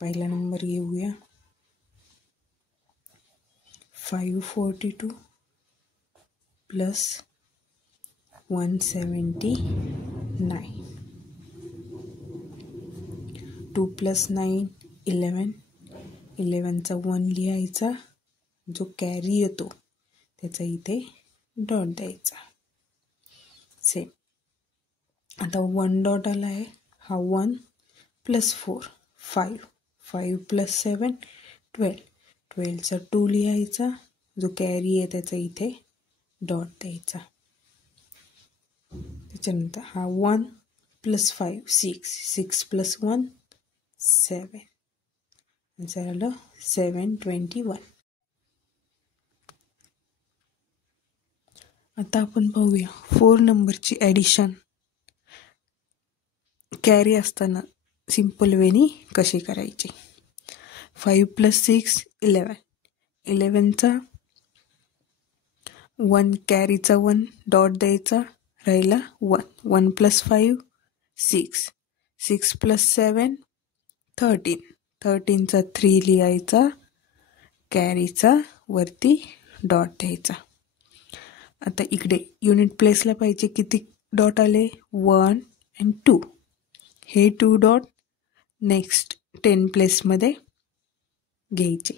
पहिला नंबर घेऊया 542 प्लस 179. 2 + 9 11. 11चा 1 लिहायचा, जो कॅरी येतो त्याचा इथे डॉट द्यायचा. सेम आता 1 डॉट आला आहे, हा 1 + 4 5. 5 + 7 12. 12चा 2 लिहायचा, जो कॅरी आहे त्याचा इथे डॉट द्यायचा. त्याच्यानंतर हा 1 + 5 6. 6 + 1 7. आन्सर आलं 721. आता आपण पाहूया 4 नंबरची ॲडिशन कॅरी असताना सिंपल वेनी कशी करायची. 5 + 6 11. 11चा 1 कॅरीचा 1 डॉट द्यायचा, राहिला 1. 1 + 5 6. 6 + 7 13. 13चा 3 लिहायचा, कॅरीचा वरती डॉट द्यायचा. आता इकडे युनिट प्लेसला पाहिजे किती डॉट आले, 1 आणि 2. हे 2 डॉट नेक्स्ट 10 प्लेसमध्ये घ्यायचे.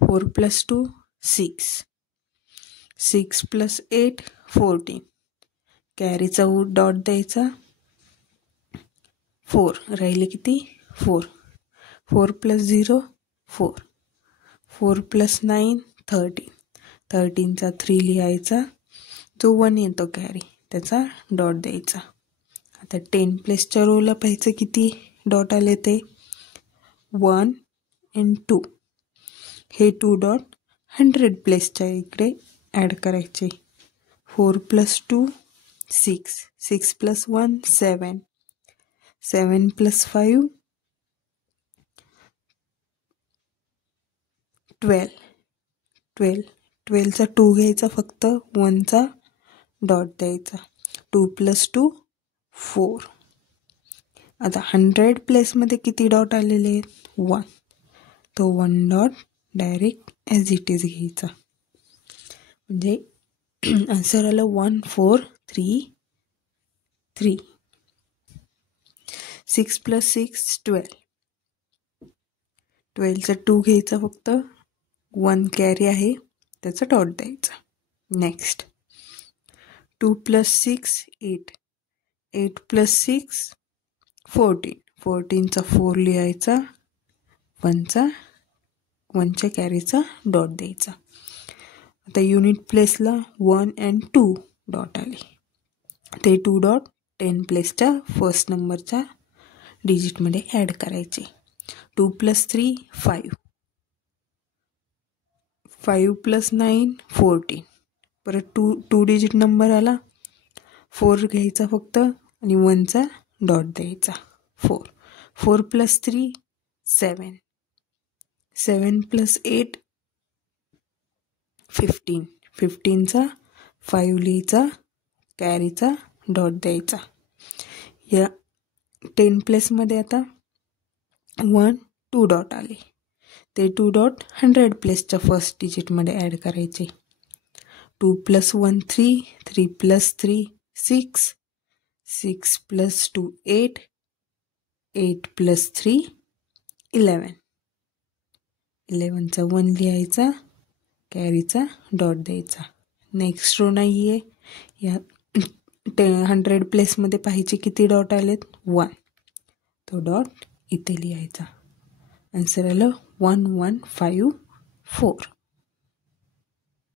4 + 2 6. 6 + 8 14. कॅरीचा डॉट द्यायचा, 4 राहिले किती 4. 4 + 0 4. 4 + 9 13. 13चा 3 लिहायचा, जो 1 येतो कॅरी त्याचा डॉट द्यायचा. आता 10 प्लेसच्या रोला पाहिजे किती डॉट आले ते 1 आणि 2. हे 2 डॉट 100 प्लेसच्या इकडे ॲड करायचे. 4 + 2 6. 6 + 1 7. 7 + 5 12. 12चा 2 घ्यायचा, फक्त 1चा डॉट द्यायचा. 2 + 2 4. आता 100 प्लेसमध्ये किती डॉट आलेले आहेत 1. तो 1 dot direct as it is घ्यायचा. म्हणजे आन्सर आलं 1433. 6 + 6 12. 12चा 2 घ्यायचा, फक्त 1 कॅरी आहे त्याचा डॉट द्यायचा. नेक्स्ट 2 + 6 8. 8 + 6 14. 14चा 4 लिहायचा, 1च्या कॅरीचा डॉट द्यायचा. आता युनिट प्लेसला 1 आणि 2 डॉट आले, ते 2 डॉट 10 प्लेसच्या फर्स्ट नंबरच्या डिजिटमध्ये ॲड करायचे. 2 + 3 5. 5 + 9 14. परत 2 डिजिट नंबर आला, 4 घ्यायचा फक्त आणि 1चा डॉट द्यायचा 4. 4 + 3 7. 7 + 8 15. 15चा 5 लिहायचा, कॅरीचा डॉट द्यायचा. या 10 प्लेसमध्ये आता 1 2 डॉट आले, ते 2 डॉट 100 प्लेसच्या फर्स्ट डिजिटमध्ये ॲड करायचे. 2 + 1 3. 3 + 3 6. 6 + 2 8. 8 + 3 11. 11चा 1 लिहायचा, कॅरीचा डॉट द्यायचा. नेक्स्ट रो नाही आहे, या 100 प्लेसमध्ये पाहिजे किती डॉट आलेत 1. तो डॉट इथे लिहायचा. आन्सर आलं 1154.